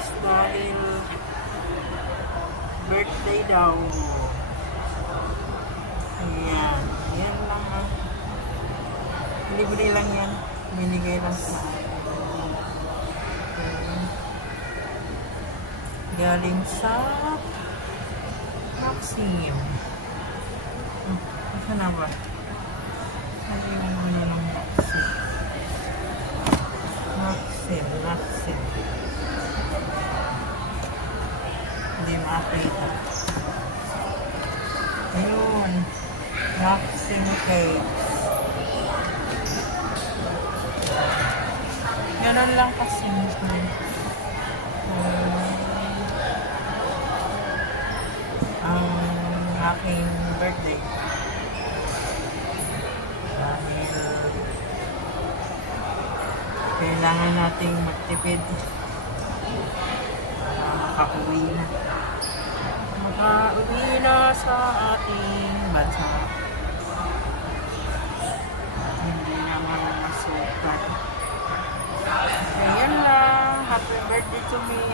guys dahil birthday daw. Ayan. Yan lang ha. Libre lang yan. Binigay lang sa akin. Galing sa Maxim. Ito na ba? Sabi mo muna ng Maxim. Maxim. Hindi makita. Ayun. Maxim cakes. Ganun lang kasi. Ang aking birthday. Dahil kailangan nating magtipid para makauwi na. Makauwi na sa ating bansa. Hindi naman masukat. Ayan lang. Happy birthday to me.